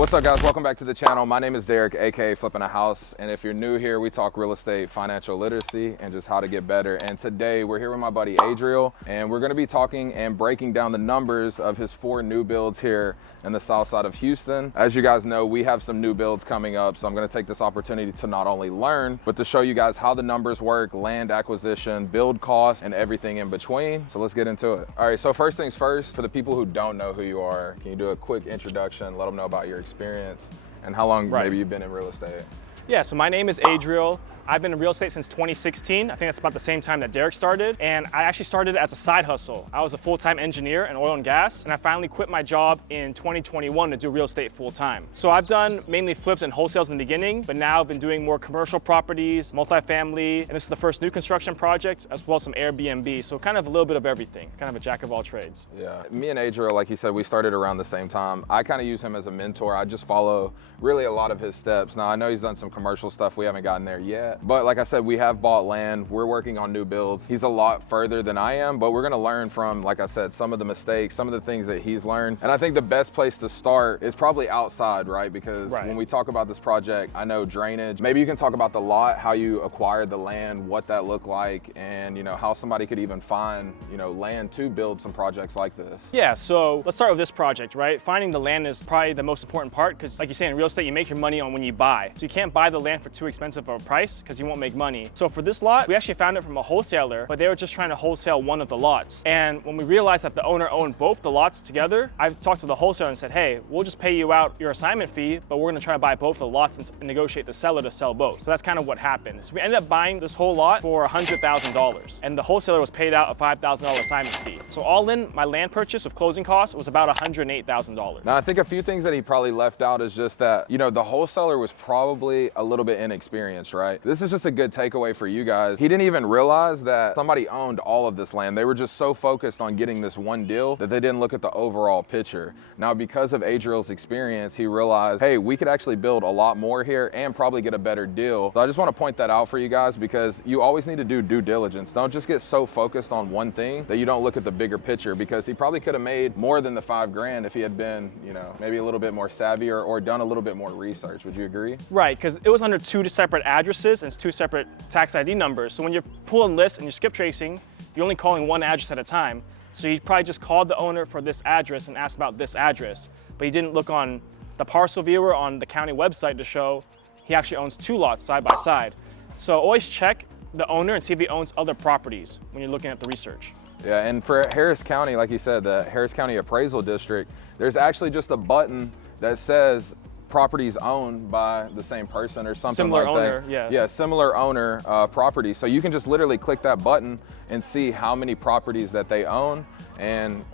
What's up, guys? Welcome back to the channel. My name is Derek, aka Flippingahouse, and if you're new here, we talk real estate, financial literacy, and just how to get better. And today we're here with my buddy Adriel, and we're going to be talking and breaking down the numbers of his 4 new builds here in the south side of Houston. As you guys know, we have some new builds coming up, so I'm going to take this opportunity to not only learn, but to show you guys how the numbers work, land acquisition, build costs, and everything in between. So let's get into it. All right, so first things first, for the people who don't know who you are, can you do a quick introduction, let them know about your experience and how long maybe you've been in real estate? Yeah, so my name is Adriel. I've been in real estate since 2016. I think that's about the same time that Derek started. And I actually started as a side hustle. I was a full-time engineer in oil and gas, and I finally quit my job in 2021 to do real estate full-time. So I've done mainly flips and wholesales in the beginning, but now I've been doing more commercial properties, multifamily, and this is the first new construction project, as well as some Airbnb. So kind of a little bit of everything, kind of a jack of all trades. Yeah, me and Adriel, like you said, we started around the same time. I kind of use him as a mentor. I just follow really a lot of his steps. Now, I know he's done some commercial stuff. We haven't gotten there yet. But like I said, we have bought land. We're working on new builds. He's a lot further than I am, but we're gonna learn from, like I said, some of the mistakes, some of the things that he's learned. And I think the best place to start is probably outside, right? Because when we talk about this project, I know drainage. Maybe you can talk about the lot, how you acquired the land, what that looked like, and how somebody could even find, land to build some projects like this. Yeah, so let's start with this project, right? Finding the land is probably the most important part because, like you say, in real estate, you make your money on when you buy. So you can't buy the land for too expensive of a price because you won't make money. So for this lot, we actually found it from a wholesaler, but they were just trying to wholesale one of the lots. And when we realized that the owner owned both the lots together, I talked to the wholesaler and said, hey, we'll just pay you out your assignment fee, but we're gonna try to buy both the lots and negotiate the seller to sell both. So that's kind of what happened. So we ended up buying this whole lot for $100,000, and the wholesaler was paid out a $5,000 assignment fee. So all in, my land purchase with closing costs was about $108,000. Now, I think a few things that he probably left out is just that, the wholesaler was probably a little bit inexperienced, right? This is just a good takeaway for you guys. He didn't even realize that somebody owned all of this land. They were just so focused on getting this one deal that they didn't look at the overall picture. Now, because of Adriel's experience, he realized, hey, we could actually build a lot more here and probably get a better deal. So I just want to point that out for you guys because you always need to do due diligence. Don't just get so focused on one thing that you don't look at the bigger picture, because he probably could have made more than the $5,000 if he had been, maybe a little bit more savvy or done a little bit more research. Would you agree? Right, because it was under 2 separate addresses and 2 separate tax ID numbers. So when you're pulling lists and you're skip tracing, you're only calling one address at a time. So he probably just called the owner for this address and asked about this address, but he didn't look on the parcel viewer on the county website to show he actually owns 2 lots side by side. So always check the owner and see if he owns other properties when you're looking at the research. Yeah, and for Harris County, like you said, the Harris County Appraisal District, there's actually just a button that says properties owned by the same person or something similar like owner, that. Yeah, similar owner property. So you can just literally click that button and see how many properties that they own and,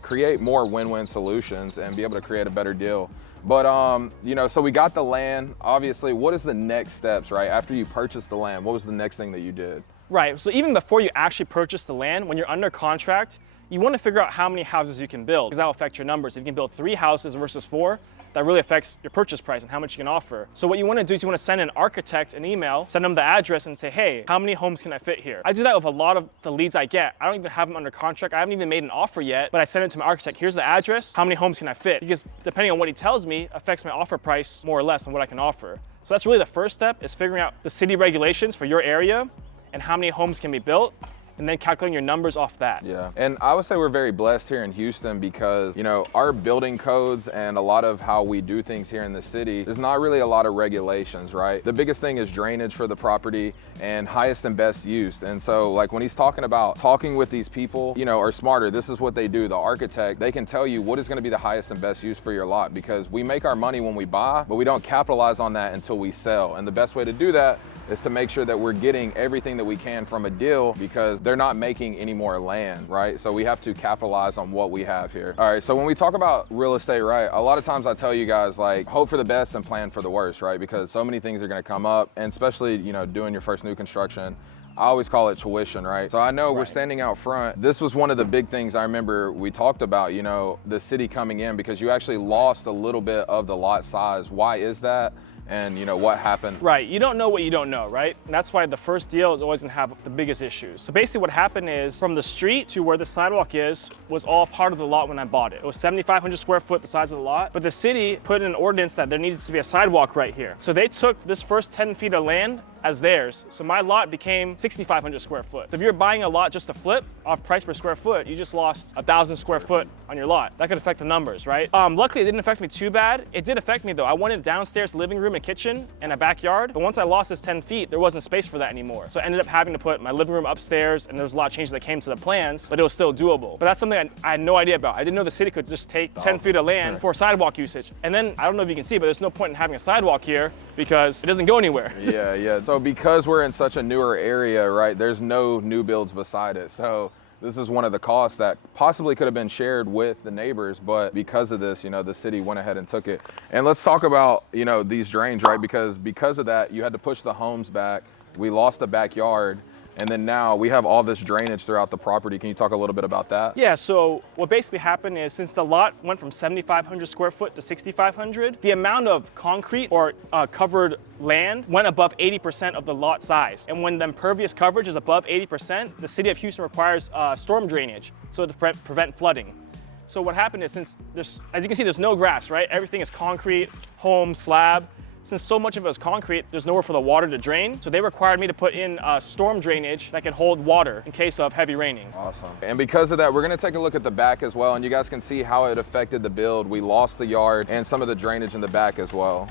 create more win-win solutions and be able to create a better deal. But, so we got the land. Obviously, what is the next steps, right? After you purchased the land, what was the next thing that you did? Right, so even before you actually purchase the land, when you're under contract, you want to figure out how many houses you can build, because that will affect your numbers. If you can build 3 houses versus 4, that really affects your purchase price and how much you can offer. So what you want to do is you want to send an architect an email, send them the address and say, hey, how many homes can I fit here? I do that with a lot of the leads I get. I don't even have them under contract. I haven't even made an offer yet, but I send it to my architect. Here's the address. How many homes can I fit? Because depending on what he tells me affects my offer price more or less on what I can offer. So that's really the first step, is figuring out the city regulations for your area and how many homes can be built, and then calculating your numbers off that. Yeah, and I would say we're very blessed here in Houston because, our building codes and a lot of how we do things here in the city, there's not really a lot of regulations, right? The biggest thing is drainage for the property and highest and best use. And so like when he's talking about talking with these people, are smarter, this is what they do. The architect, they can tell you what is gonna be the highest and best use for your lot, because we make our money when we buy, but we don't capitalize on that until we sell. And the best way to do that is to make sure that we're getting everything that we can from a deal, because they're not making any more land, right? So we have to capitalize on what we have here. All right, so when we talk about real estate, right, a lot of times I tell you guys, like, hope for the best and plan for the worst, right? Because so many things are gonna come up, and especially, doing your first new construction, I always call it tuition, right? So I know we're standing out front. This was one of the big things I remember we talked about, the city coming in, because you actually lost a little bit of the lot size. Why is that? and what happened. Right, you don't know what you don't know, right? And that's why the first deal is always gonna have the biggest issues. So basically what happened is from the street to where the sidewalk is was all part of the lot when I bought it. It was 7,500 square foot, the size of the lot, but the city put in an ordinance that there needed to be a sidewalk right here. So they took this first 10 feet of land as theirs. So my lot became 6,500 square foot. So if you're buying a lot just to flip off price per square foot, you just lost 1,000 square foot on your lot. That could affect the numbers, right? Luckily it didn't affect me too bad. It did affect me though. I wanted downstairs living room and kitchen and a backyard, but once I lost this 10 feet, there wasn't space for that anymore. So I ended up having to put my living room upstairs, and there was a lot of changes that came to the plans, but it was still doable. But that's something I had no idea about. I didn't know the city could just take 10 feet of land for sidewalk usage. And then, I don't know if you can see, but there's no point in having a sidewalk here because it doesn't go anywhere. Yeah. So because we're in such a newer area, right, there's no new builds beside it. So this is one of the costs that possibly could have been shared with the neighbors, but because of this, the city went ahead and took it. And let's talk about, these drains, right? Because of that, you had to push the homes back. We lost the backyard. And then now we have all this drainage throughout the property. Can you talk a little bit about that? Yeah, so what basically happened is since the lot went from 7,500 square foot to 6,500, the amount of concrete or covered land went above 80% of the lot size. And when the impervious coverage is above 80%, the city of Houston requires storm drainage so to prevent flooding. So what happened is since there's, as you can see, there's no grass, right? Everything is concrete, home, slab. Since so much of it was concrete, there's nowhere for the water to drain. So they required me to put in storm drainage that can hold water in case of heavy raining. Awesome. And because of that, we're gonna take a look at the back as well, and you guys can see how it affected the build. We lost the yard and some of the drainage in the back as well.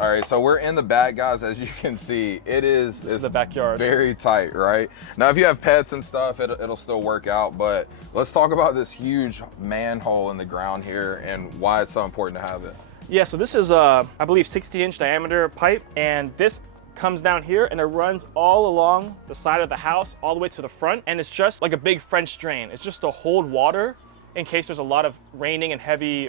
All right, so we're in the back, guys. As you can see, this is the backyard. Very tight, right? Now, if you have pets and stuff, it'll still work out, but let's talk about this huge manhole in the ground here and why it's so important to have it. Yeah, so this is I believe 60-inch diameter pipe, and this comes down here and it runs all along the side of the house, all the way to the front, and it's just like a big French drain. It's just to hold water in case there's a lot of raining and heavy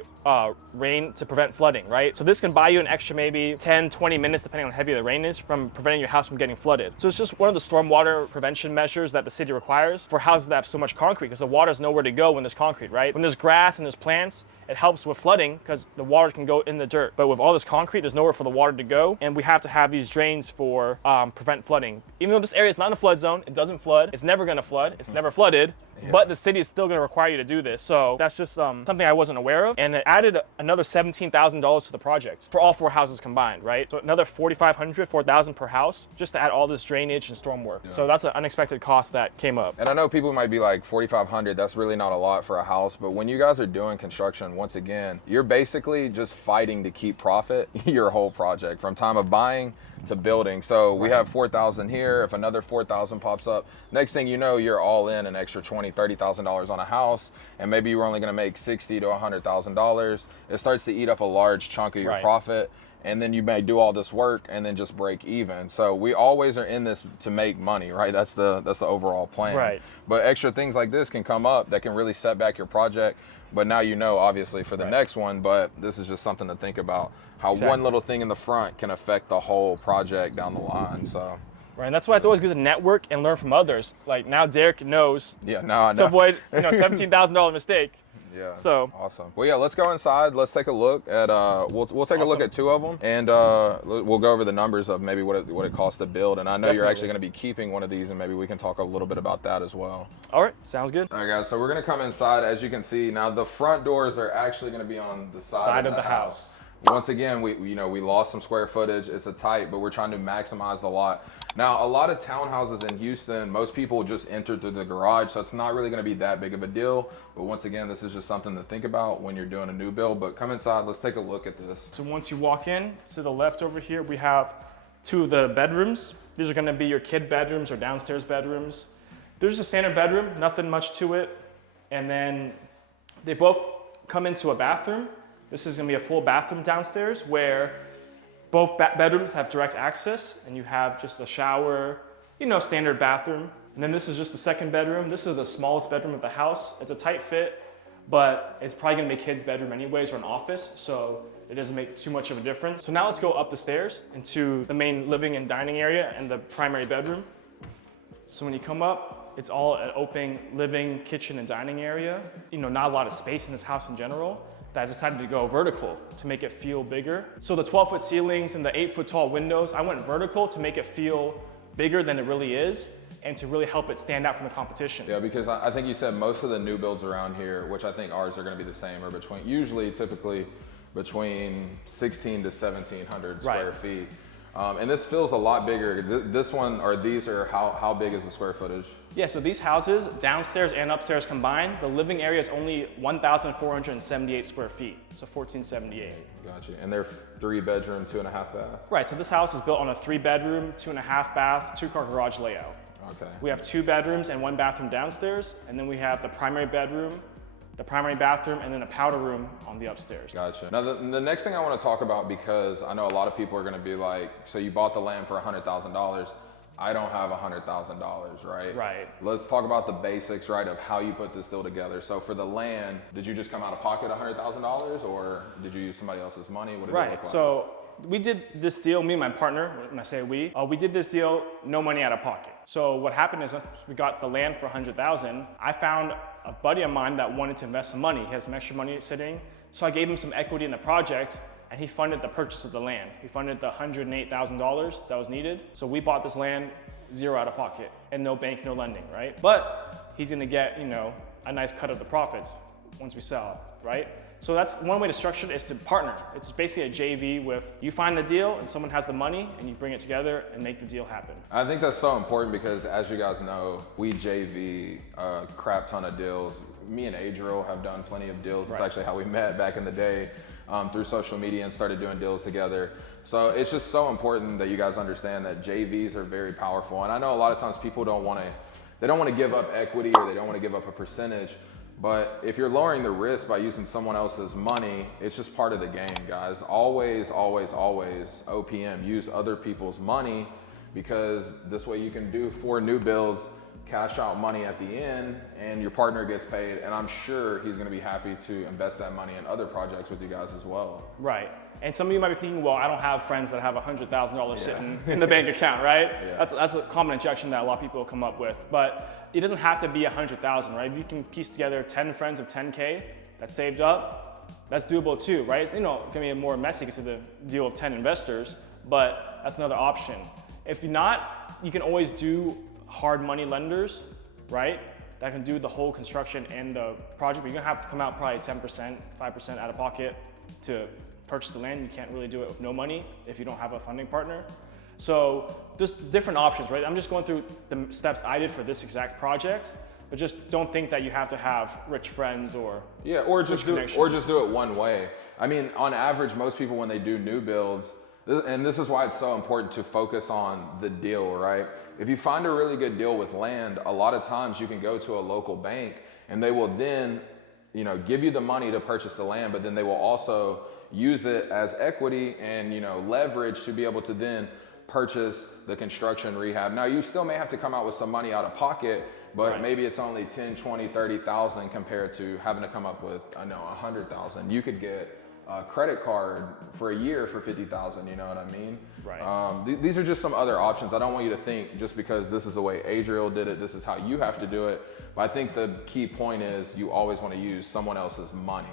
rain to prevent flooding, right? So this can buy you an extra maybe 10, 20 minutes, depending on how heavy the rain is, from preventing your house from getting flooded. So it's just one of the stormwater prevention measures that the city requires for houses that have so much concrete, because the water's nowhere to go when there's concrete, right? When there's grass and there's plants, it helps with flooding because the water can go in the dirt. But with all this concrete, there's nowhere for the water to go, and we have to have these drains for prevent flooding. Even though this area is not in a flood zone, it doesn't flood, it's never gonna flood, it's never flooded, but the city is still gonna require you to do this. So that's just something I wasn't aware of, and it added another $17,000 to the project for all 4 houses combined, right? So another $4,500, $4,000 per house, just to add all this drainage and storm work. So that's an unexpected cost that came up. And I know people might be like, $4,500, that's really not a lot for a house, but when you guys are doing construction, once again, you're basically just fighting to keep profit your whole project from time of buying to building. So we have 4,000 here. If another 4,000 pops up, next thing you know, you're all in an extra $20,000, $30,000 on a house, and maybe you were only going to make $60,000 to $100,000. It starts to eat up a large chunk of your profit, and then you may do all this work and then just break even. So we always are in this to make money, right? That's the overall plan. Right. But extra things like this can come up that can really set back your project. But now you know, obviously, for the next one, but this is just something to think about, how one little thing in the front can affect the whole project down the line. So. Right, and that's why it's always good to network and learn from others. Like now Derek knows now I know. to avoid $17,000 mistake. Yeah. So awesome. Well, yeah, let's go inside. Let's take a look at we'll take a look at 2 of them, and we'll go over the numbers of maybe what it costs to build. And I know you're actually going to be keeping one of these, and maybe we can talk a little bit about that as well. All right, sounds good. All right, guys. So we're going to come inside. As you can see, now the front doors are actually going to be on the side of the house. Once again, we lost some square footage. It's a tight, but we're trying to maximize the lot. Now, a lot of townhouses in Houston, most people just enter through the garage, so it's not really going to be that big of a deal. But once again, this is just something to think about when you're doing a new build. But come inside, let's take a look at this. So once you walk in, to the left over here, we have 2 of the bedrooms. These are going to be your kid bedrooms or downstairs bedrooms. There's a standard bedroom, nothing much to it. And then they both come into a bathroom. This is going to be a full bathroom downstairs where both bedrooms have direct access, and you have just a shower, standard bathroom. And then this is just the second bedroom. This is the smallest bedroom of the house. It's a tight fit, but it's probably gonna be a kid's bedroom anyways, or an office, so it doesn't make too much of a difference. So now let's go up the stairs into the main living and dining area and the primary bedroom. So when you come up, it's all an open living, kitchen, and dining area. Not a lot of space in this house in general. that I decided to go vertical to make it feel bigger. So the 12-foot ceilings and the 8-foot tall windows, I went vertical to make it feel bigger than it really is and to really help it stand out from the competition. Yeah, because I think you said most of the new builds around here, which I think ours are gonna be the same, are typically between 16 to 1,700 square feet. And this feels a lot bigger. This one, or these are, how big is the square footage? Yeah, so these houses, downstairs and upstairs combined, the living area is only 1,478 square feet, so 1,478. Gotcha, and they're 3-bedroom, 2.5 bath? Right, so this house is built on a 3-bedroom, 2.5 bath, 2-car garage layout. Okay. We have 2 bedrooms and 1 bathroom downstairs, and then we have the primary bedroom, the primary bathroom, and then a powder room on the upstairs. Gotcha. Now the next thing I want to talk about, because I know a lot of people are going to be like, so you bought the land for $100,000. I don't have $100,000, right? Right. Let's talk about the basics, right, of how you put this deal together. So for the land, did you just come out of pocket $100,000, or did you use somebody else's money? What did it look like? So we did this deal, me and my partner, when I say we did this deal, no money out of pocket. So what happened is we got the land for $100,000. I found a buddy of mine that wanted to invest some money. He had some extra money sitting. So I gave him some equity in the project, and he funded the purchase of the land. He funded the $108,000 that was needed. So we bought this land, zero out of pocket, and no bank, no lending, right? But he's gonna get, a nice cut of the profits once we sell it, right? So that's one way to structure it, is to partner. It's basically a JV with, you find the deal and someone has the money and you bring it together and make the deal happen. I think that's so important because, as you guys know, we JV a crap ton of deals. Me and Adriel have done plenty of deals. It's actually how we met back in the day, through social media, and started doing deals together. So it's just so important that you guys understand that JVs are very powerful. And I know a lot of times people don't want to give up equity, or they don't want to give up a percentage. But if you're lowering the risk by using someone else's money, it's just part of the game, guys. Always, always, always, OPM, use other people's money, because this way you can do 4 new builds, cash out money at the end, and your partner gets paid. And I'm sure he's gonna be happy to invest that money in other projects with you guys as well. Right. And some of you might be thinking, well, I don't have friends that have $100,000 sitting in the bank account, right? Yeah. That's a common objection that a lot of people come up with. But it doesn't have to be 100,000, right? If you can piece together 10 friends of 10K that's saved up, that's doable too, right? It's, gonna be more messy because of the deal of 10 investors, but that's another option. If you're not, you can always do hard money lenders, right? That can do the whole construction and the project, but you're gonna have to come out probably 10%, 5% out of pocket to purchase the land. You can't really do it with no money if you don't have a funding partner. So there's different options, right? I'm just going through the steps I did for this exact project, but just don't think that you have to have rich friends or just do it one way. I mean, on average, most people, when they do new builds, and this is why it's so important to focus on the deal, right? If you find a really good deal with land, a lot of times you can go to a local bank and they will then, give you the money to purchase the land, but then they will also use it as equity and, leverage to be able to then purchase the construction rehab. Now, you still may have to come out with some money out of pocket, but maybe it's only 10, 20, 30,000 compared to having to come up with, 100,000. You could get a credit card for a year for 50,000, you know what I mean? Right. These are just some other options. I don't want you to think just because this is the way Adriel did it, this is how you have to do it. But I think the key point is you always want to use someone else's money.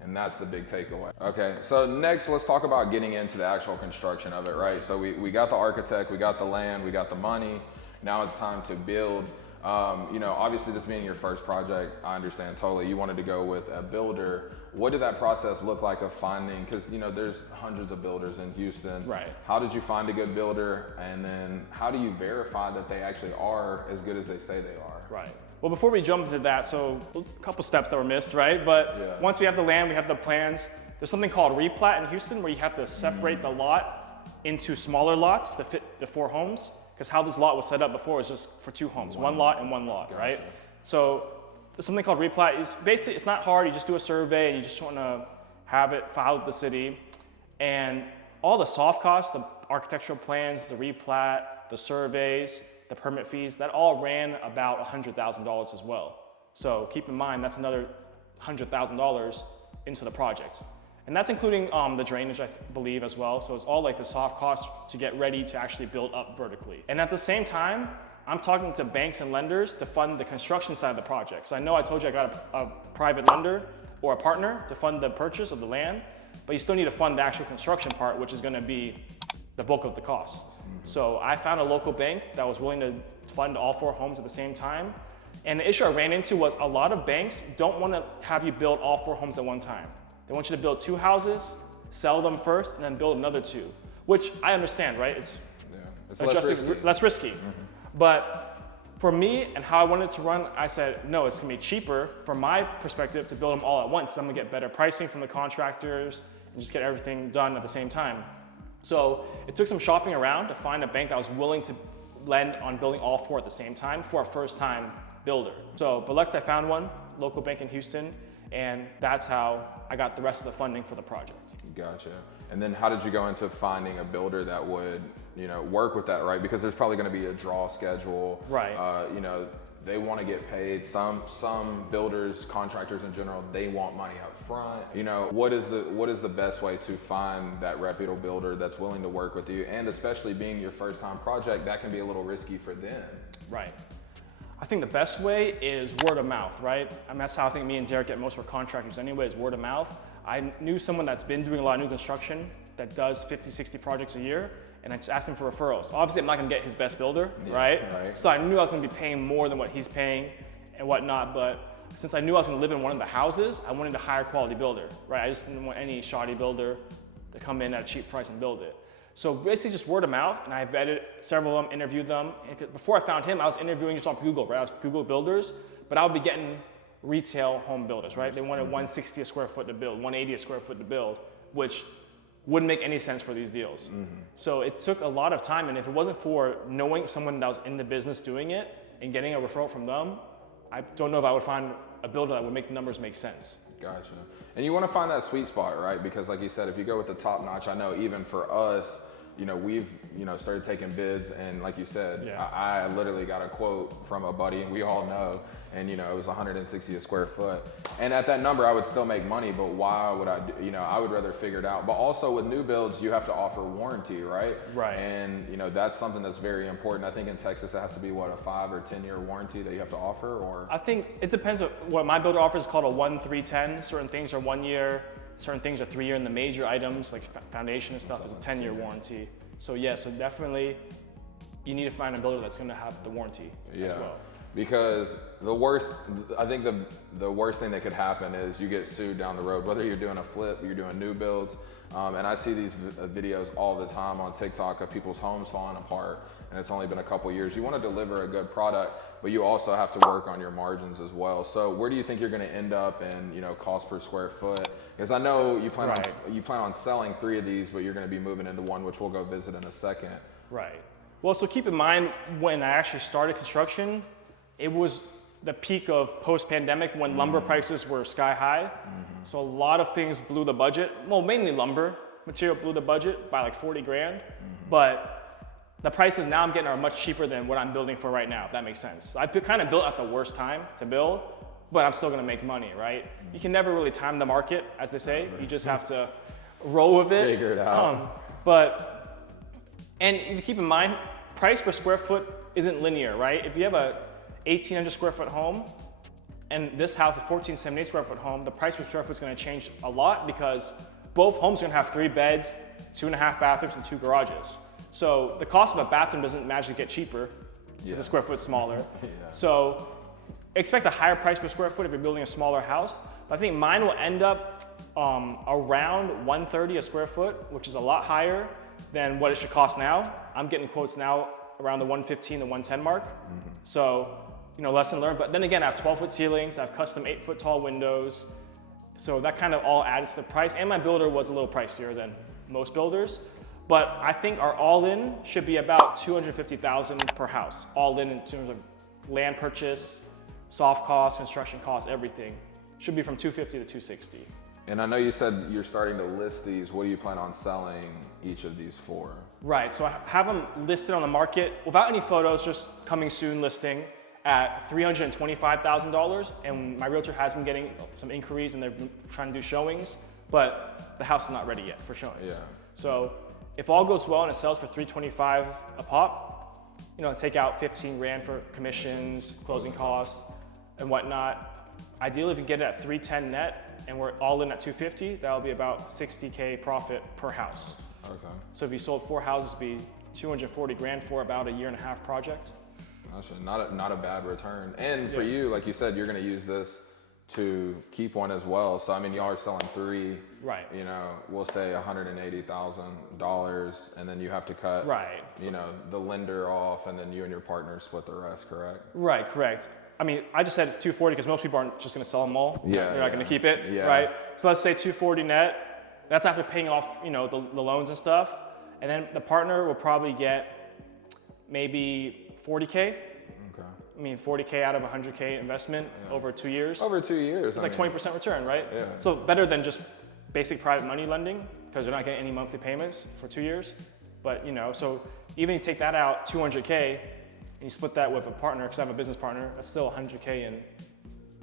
And that's the big takeaway. Okay, so next let's talk about getting into the actual construction of it, right? So we got the architect, we got the land, we got the money. Now it's time to build. Obviously this being your first project, I understand totally. You wanted to go with a builder. What did that process look like of finding, because there's hundreds of builders in Houston. Right. How did you find a good builder? And then how do you verify that they actually are as good as they say they are? Right. Well, before we jump into that, so a couple steps that were missed, right? But once we have the land, we have the plans. There's something called replat in Houston where you have to separate the lot into smaller lots to fit the 4 homes. Because how this lot was set up before was just for 2 homes, one lot and one lot, right? So there's something called replat. It's not hard. You just do a survey and you just want to have it filed with the city. And all the soft costs, the architectural plans, the replat, the surveys, the permit fees, that all ran about $100,000 as well. So keep in mind, that's another $100,000 into the project. And that's including the drainage, I believe, as well. So it's all like the soft costs to get ready to actually build up vertically. And at the same time, I'm talking to banks and lenders to fund the construction side of the project. So I know I told you I got a private lender or a partner to fund the purchase of the land, but you still need to fund the actual construction part, which is gonna be the bulk of the cost. So I found a local bank that was willing to fund all 4 homes at the same time. And the issue I ran into was a lot of banks don't wanna have you build all 4 homes at one time. They want you to build 2 houses, sell them first, and then build another 2, which I understand, right? It's less risky. But for me and how I wanted to run, I said, no, it's gonna be cheaper from my perspective to build them all at once. I'm gonna get better pricing from the contractors and just get everything done at the same time. So it took some shopping around to find a bank that was willing to lend on building all 4 at the same time for a first-time builder. So, but luckily I found one, local bank in Houston, and that's how I got the rest of the funding for the project. Gotcha. And then how did you go into finding a builder that would, work with that, right? Because there's probably going to be a draw schedule. Right. They want to get paid. Some builders, contractors in general, they want money up front. What is the best way to find that reputable builder that's willing to work with you? And especially being your first time project, that can be a little risky for them. Right. I think the best way is word of mouth, right? And that's how I think me and Derek get most of our contractors anyway, is word of mouth. I knew someone that's been doing a lot of new construction that does 50, 60 projects a year, and I just asked him for referrals. Obviously, I'm not gonna get his best builder, right? So I knew I was gonna be paying more than what he's paying and whatnot, but since I knew I was gonna live in one of the houses, I wanted a higher quality builder, right? I just didn't want any shoddy builder to come in at a cheap price and build it. So basically just word of mouth, and I vetted several of them, interviewed them. And before I found him, I was interviewing just off Google, right? I was Google builders, but I would be getting retail home builders, right? They wanted 160 a square foot to build, 180 a square foot to build, which wouldn't make any sense for these deals. So it took a lot of time, and if it wasn't for knowing someone that was in the business doing it and getting a referral from them, I don't know if I would find a builder that would make the numbers make sense. Gotcha. And you want to find that sweet spot, right? Because like you said, if you go with the top notch, I know even for us, we've, started taking bids, and like you said, I literally got a quote from a buddy, and we all know, and it was 160 a square foot. And at that number, I would still make money, but why would I do, I would rather figure it out. But also with new builds, you have to offer warranty, right? Right. And that's something that's very important. I think in Texas, it has to be what, a 5 or 10 year warranty that you have to offer, or? I think it depends what my builder offers is called a 1-3-10. Certain things are 1 year, certain things are 3 year, and the major items like foundation and stuff is a 10-year warranty. So yeah, so definitely you need to find a builder that's gonna have the warranty as well. Because I think the worst thing that could happen is you get sued down the road, whether you're doing a flip, you're doing new builds. And I see these videos all the time on TikTok of people's homes falling apart, and it's only been a couple years. You want to deliver a good product, but you also have to work on your margins as well. So where do you think you're going to end up in, cost per square foot? Because I know you plan on selling 3 of these, but you're going to be moving into one, which we'll go visit in a second. Right. Well, so keep in mind, when I actually started construction, it was the peak of post-pandemic when lumber prices were sky high. So a lot of things blew the budget. Well, mainly lumber material blew the budget by like 40 grand. But the prices now I'm getting are much cheaper than what I'm building for right now, if that makes sense. So I kind of built at the worst time to build, but I'm still gonna make money, right? You can never really time the market, as they say. You just have to roll with it. Figure it out. And you keep in mind, price per square foot isn't linear, right? If you have a 1,800 square foot home, and this house, a 1,478 square foot home, the price per square foot is gonna change a lot because both homes are gonna have 3 beds, 2.5 bathrooms, and 2 garages. So the cost of a bathroom doesn't magically get cheaper because the square foot's smaller. So expect a higher price per square foot if you're building a smaller house. But I think mine will end up around 130 a square foot, which is a lot higher than what it should cost now. I'm getting quotes now around the 115 to 110 mark. So, lesson learned. But then again, I have 12-foot ceilings, I have custom 8-foot tall windows. So that kind of all added to the price. And my builder was a little pricier than most builders. But I think our all-in should be about $250,000 per house. All in terms of land purchase, soft costs, construction costs, everything. Should be from $250 to $260. And I know you said you're starting to list these. What do you plan on selling each of these for? Right, so I have them listed on the market without any photos, just coming soon listing at $325,000. And my realtor has been getting some inquiries and they're trying to do showings but the house is not ready yet for showings. Yeah. So if all goes well and it sells for $325 a pop, you know, take out 15 grand for commissions, closing costs, and whatnot. Ideally, if you get it at 310 net and we're all in at 250, that'll be about 60K profit per house. Okay. So if you sold 4 houses, it'd be 240 grand for about a 1.5 year project. Actually, not a bad return. And for you, like you said, you're going to use this to keep one as well. So I mean, y'all are selling 3. Right. You know, we'll say $180,000, and then you have to cut. Right. You know, the lender off, and then you and your partner split the rest. Correct? Right. Correct. I mean, I just said 240 because most people aren't just going to sell them all. Yeah. They're not going to keep it. Yeah. Right. So let's say 240 net. That's after paying off, you know, the loans and stuff. And then the partner will probably get maybe 40K. Okay. I mean, 40K out of 100K investment over 2 years. Over 2 years. It's like 20% return, right? Yeah. So better than just basic private money lending because they're not getting any monthly payments for 2 years. But, you know, so even if you take that out, 200K, and you split that with a partner, because I have a business partner, that's still 100K in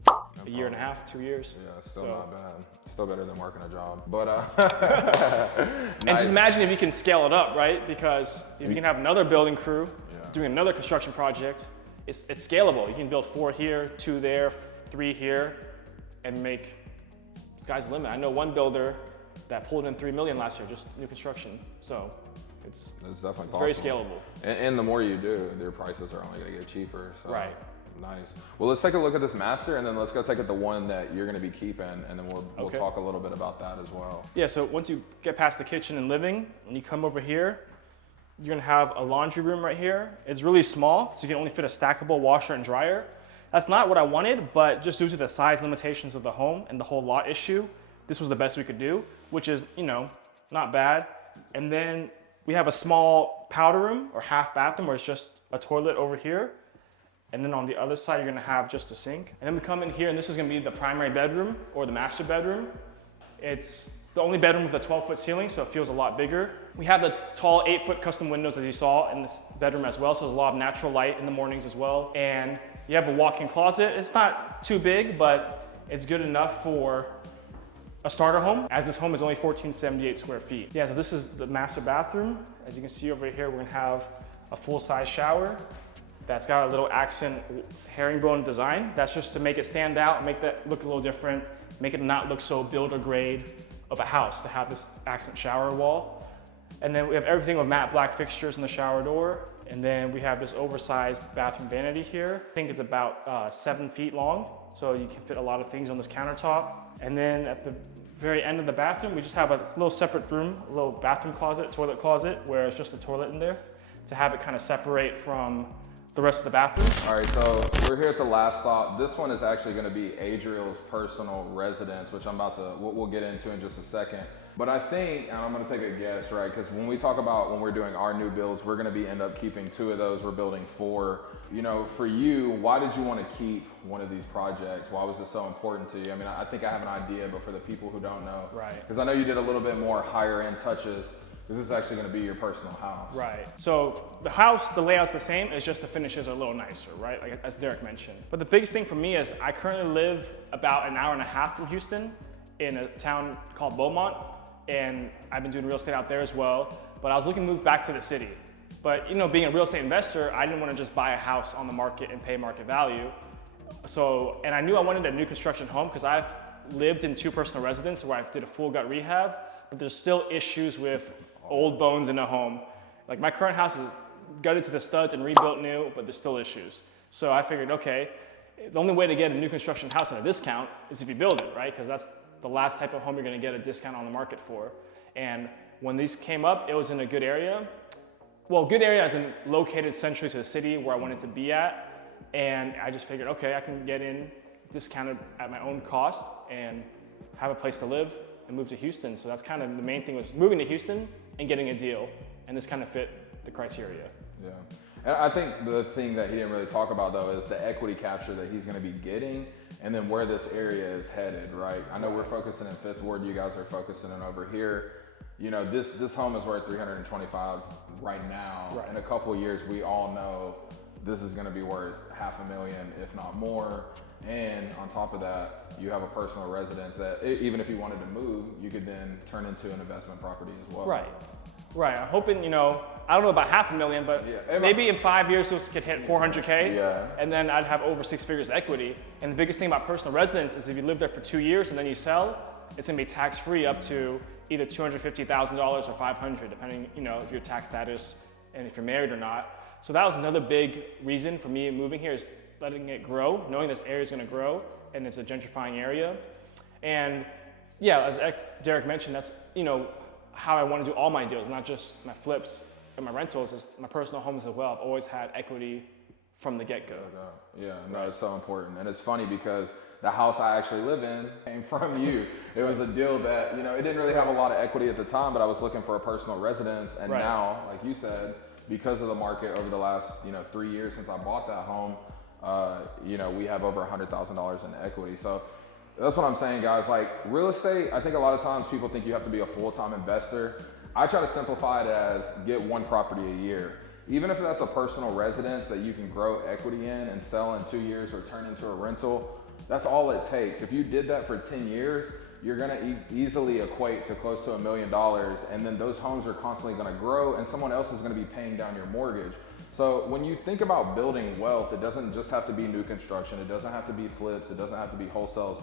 a 1.5 years, 2 years. Yeah, still not bad. Still better than working a job. But and just imagine if you can scale it up, right? Because if you can have another building crew doing another construction project, it's scalable. You can build 4 here, 2 there, 3 here, and make sky's the limit. I know one builder that pulled in 3 million last year, just new construction. So it's definitely possible. Very scalable. And the more you do, their prices are only going to get cheaper. So. Right. Nice. Well, let's take a look at this master, and then let's go take it the one that you're going to be keeping, and then we'll talk a little bit about that as well. Yeah, so once you get past the kitchen and living, and you come over here, you're going to have a laundry room right here. It's really small, so you can only fit a stackable washer and dryer. That's not what I wanted, but just due to the size limitations of the home and the whole lot issue, this was the best we could do, which is, you know, not bad. And then we have a small powder room or half bathroom where it's just a toilet over here. And then on the other side, you're gonna have just a sink. And then we come in here, and this is gonna be the primary bedroom or the master bedroom. It's the only bedroom with a 12-foot ceiling, so it feels a lot bigger. We have the tall 8-foot custom windows as you saw in this bedroom as well, so there's a lot of natural light in the mornings as well. And you have a walk-in closet. It's not too big, but it's good enough for a starter home, as this home is only 1,478 square feet. Yeah, so this is the master bathroom. As you can see over here, we're gonna have a full-size shower that's got a little accent herringbone design. That's just to make it stand out, make that look a little different, make it not look so builder grade of a house to have this accent shower wall. And then we have everything with matte black fixtures in the shower door. And then we have this oversized bathroom vanity here. I think it's about 7 feet long, so you can fit a lot of things on this countertop. And then at the very end of the bathroom, we just have a little separate room, a little bathroom closet, toilet closet, where it's just a toilet in there to have it kind of separate from the rest of the bathroom. All right, so we're here at the last stop. This one is actually going to be Adriel's personal residence, which we'll get into in just a second. But I think, and I'm going to take a guess, right? Because when we talk about when we're doing our new builds, we're going to end up keeping 2 of those. We're building 4. You know, for you, why did you want to keep one of these projects? Why was it so important to you? I mean, I think I have an idea, but for the people who don't know, right? Because I know you did a little bit more higher end touches. This is actually going to be your personal house. Right. So the house, the layout's the same, it's just the finishes are a little nicer, right? Like as Derek mentioned. But the biggest thing for me is I currently live about an hour and a half from Houston in a town called Beaumont. And I've been doing real estate out there as well. But I was looking to move back to the city. But you know, being a real estate investor, I didn't want to just buy a house on the market and pay market value. So, and I knew I wanted a new construction home because I've lived in 2 personal residences where I did a full gut rehab, but there's still issues with old bones in a home. Like my current house is gutted to the studs and rebuilt new, but there's still issues. So I figured, okay, the only way to get a new construction house at a discount is if you build it, right? Because that's the last type of home you're gonna get a discount on the market for. And when these came up, it was in a good area. Well, good area as in located centrally to the city where I wanted to be at. And I just figured, okay, I can get in discounted at my own cost and have a place to live and move to Houston. So that's kind of the main thing, was moving to Houston and getting a deal. And this kind of fit the criteria. Yeah. And I think the thing that he didn't really talk about though is the equity capture that he's gonna be getting and then where this area is headed, right? I know we're focusing in 5th Ward, you guys are focusing in over here. You know, this home is worth 325 right now. Right. In a couple of years, we all know this is gonna be worth $500,000, if not more. And on top of that, you have a personal residence that even if you wanted to move, you could then turn into an investment property as well. Right. Right. I'm hoping, you know, I don't know about $500,000, but maybe in 5 years this could hit 400K. Yeah. And then I'd have over 6 figures equity. And the biggest thing about personal residence is if you live there for 2 years and then you sell, it's gonna be tax-free up to either $250,000 or $500,000, depending, you know, if your tax status and if you're married or not. So that was another big reason for me moving here, is letting it grow, knowing this area is gonna grow and it's a gentrifying area. And yeah, as Derek mentioned, that's, you know, how I want to do all my deals, not just my flips and my rentals, is my personal homes as well. I've always had equity from the get-go. Yeah, no, it's so important. And it's funny because the house I actually live in came from you. It was a deal that, you know, it didn't really have a lot of equity at the time, but I was looking for a personal residence. And now, like you said, because of the market over the last, you know, 3 years since I bought that home, you know, we have over $100,000 in equity. So that's what I'm saying, guys. Like real estate, I think a lot of times people think you have to be a full-time investor. I try to simplify it as get one property a year. Even if that's a personal residence that you can grow equity in and sell in 2 years or turn into a rental, that's all it takes. If you did that for 10 years, you're gonna easily equate to close to $1 million, and then those homes are constantly gonna grow and someone else is gonna be paying down your mortgage. So when you think about building wealth, it doesn't just have to be new construction, it doesn't have to be flips, it doesn't have to be wholesales.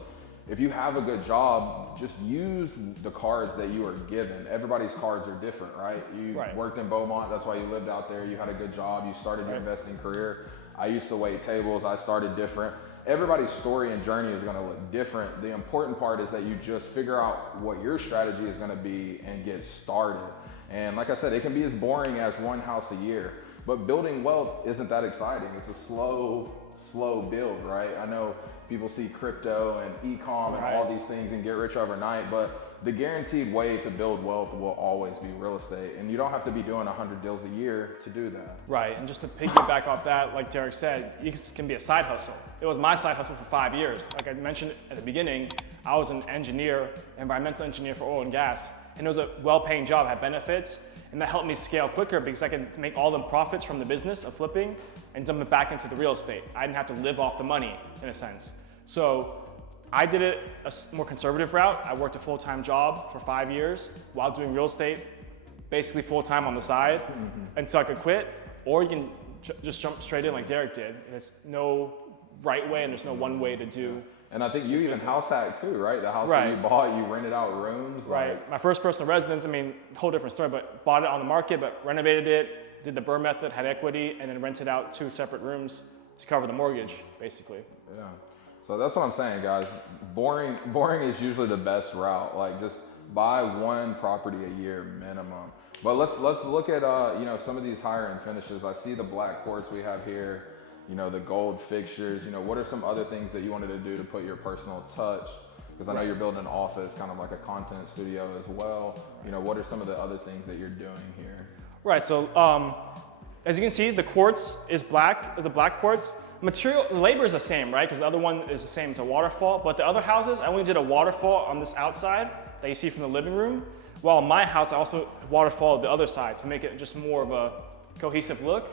If you have a good job, just use the cards that you are given. Everybody's cards are different, right? You worked in Beaumont, that's why you lived out there, you had a good job, you started your investing career. I used to wait tables, I started different. Everybody's story and journey is gonna look different. The important part is that you just figure out what your strategy is gonna be and get started. And like I said, it can be as boring as one house a year, but building wealth isn't that exciting. It's a slow build, right? I know people see crypto and e-com and all these things and get rich overnight, but the guaranteed way to build wealth will always be real estate. And you don't have to be doing 100 deals a year to do that. Right, and just to piggyback off that, like Derek said, it can be a side hustle. It was my side hustle for 5 years. Like I mentioned at the beginning, I was an engineer, environmental engineer for oil and gas, and it was a well-paying job, had benefits, and that helped me scale quicker because I could make all the profits from the business of flipping and dump it back into the real estate. I didn't have to live off the money, in a sense. So I did it a more conservative route. I worked a full-time job for 5 years while doing real estate, basically full-time on the side until I could quit. Or you can just jump straight in like Derek did. There's no right way and there's no one way to do. And I think you even house hacked too, right? The house that you bought, you rented out rooms. Right, my first personal residence, I mean, whole different story, but bought it on the market, but renovated it, did the BRRRR method, had equity, and then rented out 2 separate rooms to cover the mortgage, basically. Yeah. So that's what I'm saying, guys. Boring is usually the best route. Like just buy one property a year minimum. But let's look at you know, some of these higher end finishes. I see the black quartz we have here. You know, the gold fixtures. You know, what are some other things that you wanted to do to put your personal touch? Because I know you're building an office, kind of like a content studio as well. You know, what are some of the other things that you're doing here? Right. So as you can see, the quartz is black. It's a black quartz. Material, the labor is the same, right? Because the other one is the same, it's a waterfall. But the other houses, I only did a waterfall on this outside that you see from the living room. While in my house, I also waterfall the other side to make it just more of a cohesive look.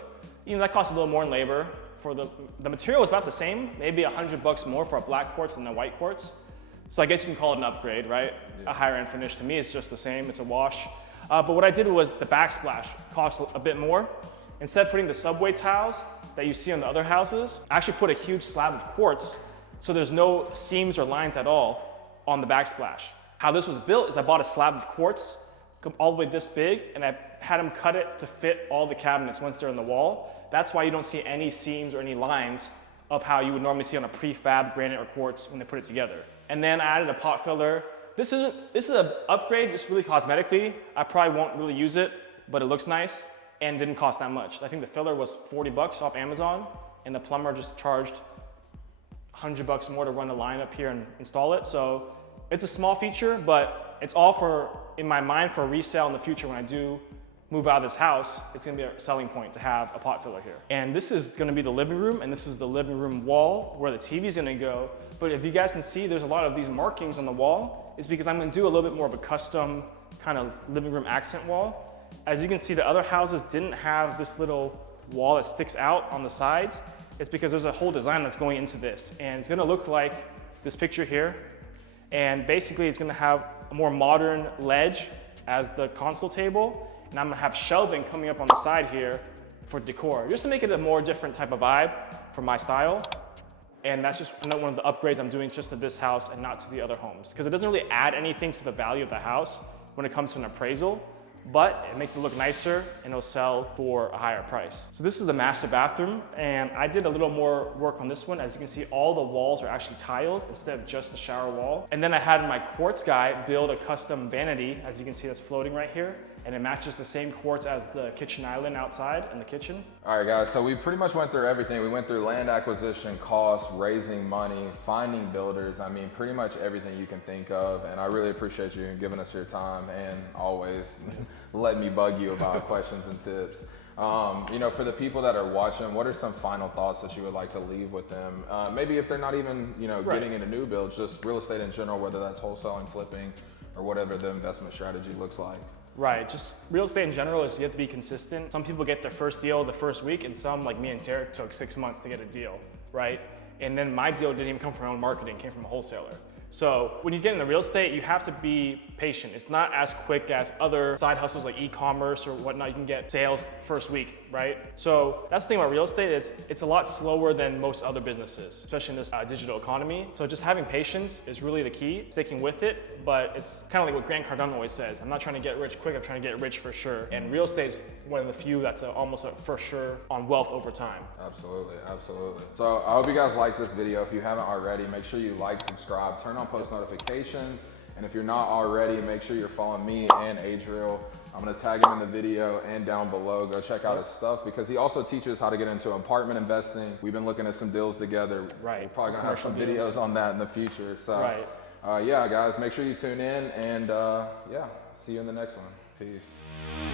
You know, that costs a little more in labor. For the material is about the same, maybe $100 more for a black quartz than a white quartz. So I guess you can call it an upgrade, right? Yeah. A higher end finish. To me, it's just the same, it's a wash. But what I did was the backsplash cost a bit more. Instead of putting the subway tiles that you see on the other houses, I actually put a huge slab of quartz, so there's no seams or lines at all on the backsplash. How this was built is I bought a slab of quartz, all the way this big, and I had them cut it to fit all the cabinets once they're in the wall. That's why you don't see any seams or any lines of how you would normally see on a prefab granite or quartz when they put it together. And then I added a pot filler. This is an upgrade, just really cosmetically. I probably won't really use it, but it looks nice and didn't cost that much. I think the filler was $40 off Amazon, and the plumber just charged $100 more to run the line up here and install it. So it's a small feature, but it's all for, in my mind, for resale in the future when I do move out of this house. It's gonna be a selling point to have a pot filler here. And this is gonna be the living room, and this is the living room wall where the TV's gonna go. But if you guys can see, there's a lot of these markings on the wall. It's because I'm gonna do a little bit more of a custom kind of living room accent wall. As you can see, the other houses didn't have this little wall that sticks out on the sides. It's because there's a whole design that's going into this, and it's gonna look like this picture here. And basically it's gonna have a more modern ledge as the console table, and I'm gonna have shelving coming up on the side here for decor, just to make it a more different type of vibe for my style. And that's just another one of the upgrades I'm doing just to this house and not to the other homes, because it doesn't really add anything to the value of the house when it comes to an appraisal, but it makes it look nicer and it'll sell for a higher price. So this is the master bathroom, and I did a little more work on this one. As you can see, all the walls are actually tiled instead of just the shower wall. And then I had my quartz guy build a custom vanity, as you can see that's floating right here, and it matches the same quartz as the kitchen island outside in the kitchen. All right, guys, so we pretty much went through everything. We went through land acquisition, costs, raising money, finding builders. I mean, pretty much everything you can think of. And I really appreciate you giving us your time and always let me bug you about questions and tips. You know, for the people that are watching, what are some final thoughts that you would like to leave with them? Maybe if they're not even, you know, getting into new builds, just real estate in general, whether that's wholesaling, flipping, or whatever the investment strategy looks like. Right, just real estate in general is you have to be consistent. Some people get their first deal the first week, and some, like me and Derek, took 6 months to get a deal, right? And then my deal didn't even come from my own marketing, it came from a wholesaler. So when you get into real estate, you have to be patient. It's not as quick as other side hustles like e-commerce or whatnot. You can get sales first week, right? So that's the thing about real estate is it's a lot slower than most other businesses, especially in this digital economy. So just having patience is really the key, sticking with it. But it's kind of like what Grant Cardone always says. I'm not trying to get rich quick, I'm trying to get rich for sure. And real estate is one of the few that's almost a for sure on wealth over time. Absolutely, absolutely. So I hope you guys like this video. If you haven't already, make sure you like, subscribe, turn on post notifications. And if you're not already, make sure you're following me and Adriel. I'm gonna tag him in the video and down below. Go check out his stuff because he also teaches how to get into apartment investing. We've been looking at some deals together. Right. We're probably gonna have some deals videos on that in the future. So right. yeah, guys, make sure you tune in and yeah, see you in the next one. Peace.